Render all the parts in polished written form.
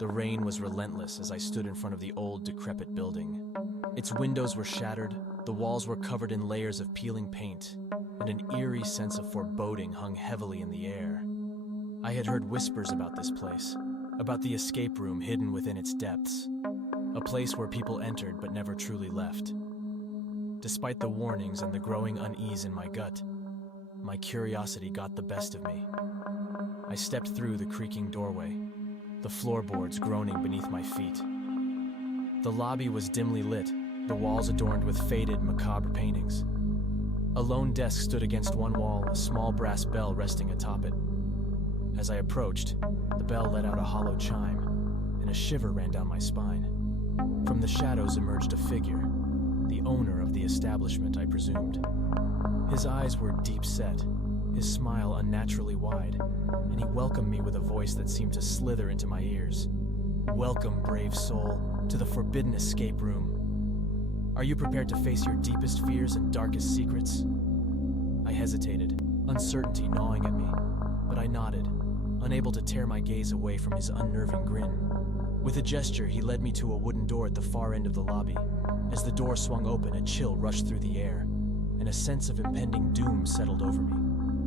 The rain was relentless as I stood in front of the old, decrepit building. Its windows were shattered, the walls were covered in layers of peeling paint, and an eerie sense of foreboding hung heavily in the air. I had heard whispers about this place, about the escape room hidden within its depths, a place where people entered but never truly left. Despite the warnings and the growing unease in my gut, my curiosity got the best of me. I stepped through the creaking doorway, the floorboards groaning beneath my feet. The lobby was dimly lit, the walls adorned with faded, macabre paintings. A lone desk stood against one wall, a small brass bell resting atop it. As I approached, the bell let out a hollow chime, and a shiver ran down my spine. From the shadows emerged a figure, the owner of the establishment, I presumed. His eyes were deep-set, his smile unnaturally wide, and he welcomed me with a voice that seemed to slither into my ears. "Welcome, brave soul, to the forbidden escape room. Are you prepared to face your deepest fears and darkest secrets?" I hesitated, uncertainty gnawing at me, but I nodded, unable to tear my gaze away from his unnerving grin. With a gesture, he led me to a wooden door at the far end of the lobby. As the door swung open, a chill rushed through the air, and a sense of impending doom settled over me.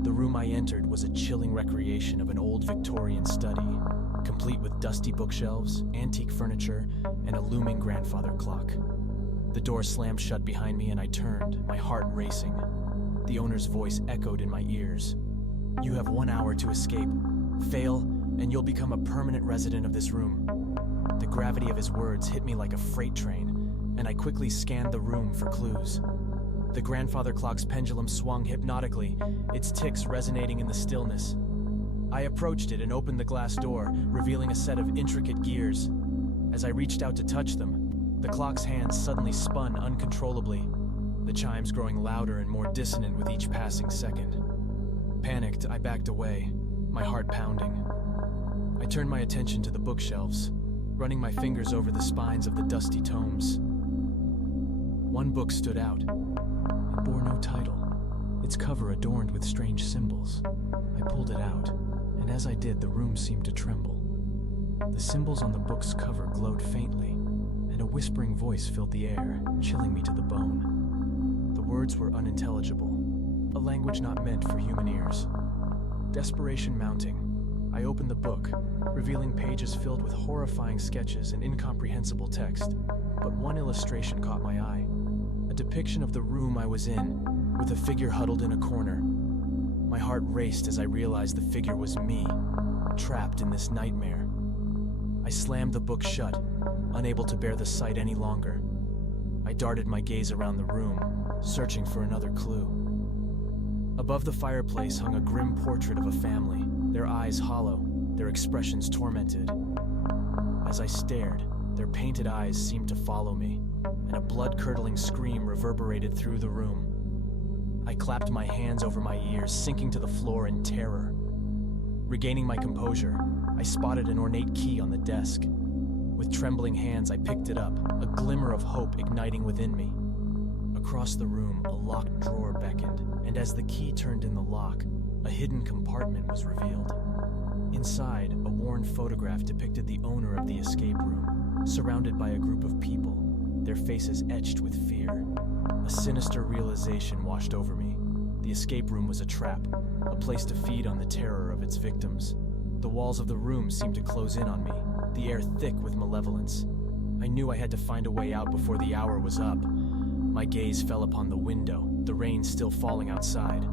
The room I entered was a chilling recreation of an old Victorian study, complete with dusty bookshelves, antique furniture, and a looming grandfather clock. The door slammed shut behind me and I turned, my heart racing. The owner's voice echoed in my ears. "You have 1 hour to escape. Fail, and you'll become a permanent resident of this room." The gravity of his words hit me like a freight train, and I quickly scanned the room for clues. The grandfather clock's pendulum swung hypnotically, its ticks resonating in the stillness. I approached it and opened the glass door, revealing a set of intricate gears. As I reached out to touch them, the clock's hands suddenly spun uncontrollably, the chimes growing louder and more dissonant with each passing second. Panicked, I backed away, my heart pounding. I turned my attention to the bookshelves, running my fingers over the spines of the dusty tomes. One book stood out. It bore no title, its cover adorned with strange symbols. I pulled it out, and as I did, the room seemed to tremble. The symbols on the book's cover glowed faintly, and a whispering voice filled the air, chilling me to the bone. The words were unintelligible, a language not meant for human ears. Desperation mounting, I opened the book, revealing pages filled with horrifying sketches and incomprehensible text. But one illustration caught my eye, a depiction of the room I was in, with a figure huddled in a corner. My heart raced as I realized the figure was me, trapped in this nightmare. I slammed the book shut, unable to bear the sight any longer. I darted my gaze around the room, searching for another clue. Above the fireplace hung a grim portrait of a family, their eyes hollow, their expressions tormented. As I stared, their painted eyes seemed to follow me, and a blood-curdling scream reverberated through the room. I clapped my hands over my ears, sinking to the floor in terror. Regaining my composure, I spotted an ornate key on the desk. With trembling hands, I picked it up, a glimmer of hope igniting within me. Across the room, a locked drawer beckoned, and as the key turned in the lock, a hidden compartment was revealed. Inside, a worn photograph depicted the owner of the escape room, surrounded by a group of people, their faces etched with fear. A sinister realization washed over me. The escape room was a trap, a place to feed on the terror of its victims. The walls of the room seemed to close in on me, the air thick with malevolence. I knew I had to find a way out before the hour was up. My gaze fell upon the window, the rain still falling outside.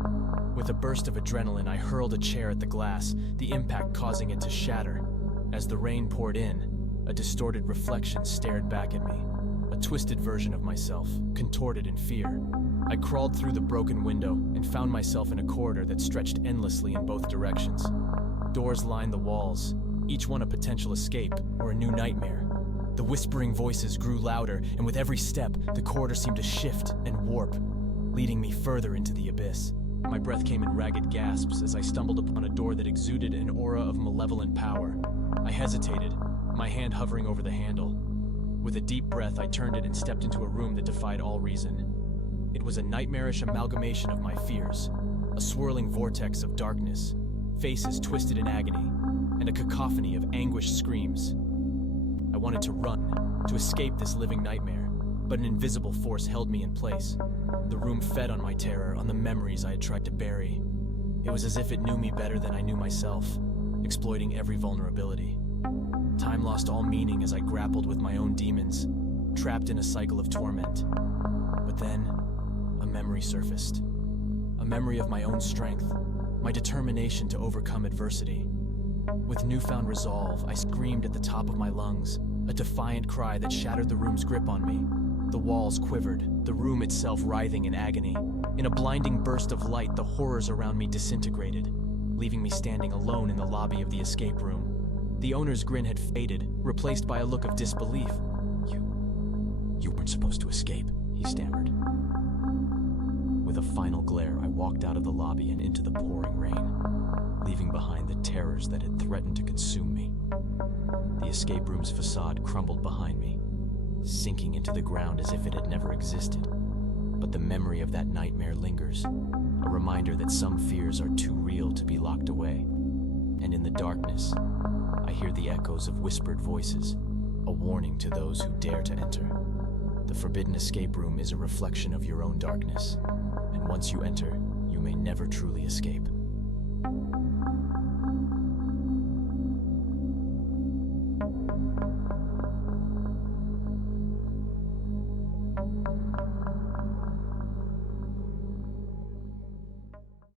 With a burst of adrenaline, I hurled a chair at the glass, the impact causing it to shatter. As the rain poured in, a distorted reflection stared back at me, a twisted version of myself, contorted in fear. I crawled through the broken window and found myself in a corridor that stretched endlessly in both directions. Doors lined the walls, each one a potential escape or a new nightmare. The whispering voices grew louder, and with every step, the corridor seemed to shift and warp, leading me further into the abyss. My breath came in ragged gasps as I stumbled upon a door that exuded an aura of malevolent power. I hesitated, my hand hovering over the handle. With a deep breath, I turned it and stepped into a room that defied all reason. It was a nightmarish amalgamation of my fears, a swirling vortex of darkness, faces twisted in agony, and a cacophony of anguished screams. wanted to run, to escape this living nightmare, but an invisible force held me in place. The room fed on my terror, on the memories I had tried to bury. It was as if it knew me better than I knew myself, exploiting every vulnerability. Time lost all meaning as I grappled with my own demons, trapped in a cycle of torment. But then, a memory surfaced. A memory of my own strength, my determination to overcome adversity. With newfound resolve, I screamed at the top of my lungs, a defiant cry that shattered the room's grip on me. The walls quivered, the room itself writhing in agony. In a blinding burst of light, the horrors around me disintegrated, leaving me standing alone in the lobby of the escape room. The owner's grin had faded, replaced by a look of disbelief. You weren't supposed to escape," he stammered. With a final glare, I walked out of the lobby and into the pouring rain, leaving behind the terrors that had threatened to consume me. The escape room's facade crumbled behind me, sinking into the ground as if it had never existed. But the memory of that nightmare lingers, a reminder that some fears are too real to be locked away. And in the darkness, I hear the echoes of whispered voices, a warning to those who dare to enter. The forbidden escape room is a reflection of your own darkness, and once you enter, you may never truly escape.